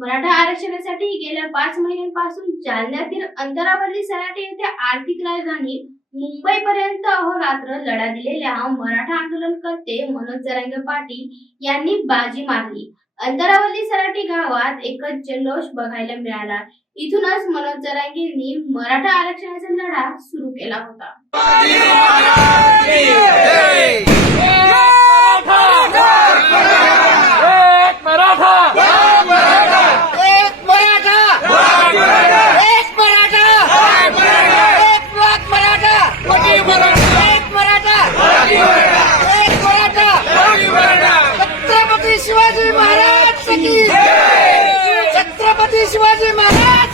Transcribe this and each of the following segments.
मराठा आरक्षणासाठी गेल्या पाच महिन्यांपासून जालन्यातील अंतरावली सराटे येथे आर्थिक राजधानी मुंबई पर्यंत अहोरात्र लढा दिलेल्या मराठा आंदोलनकर्ते मनोज जरांगे पाटील यांनी बाजी मारली अंतरावली सराटी गावात एकच जल्लोष बघायला मिळाला इथूनच मनोज जरांगेंनी मराठा आरक्षणाचा लढा सुरू केला होता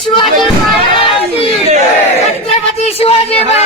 еще один момент! Так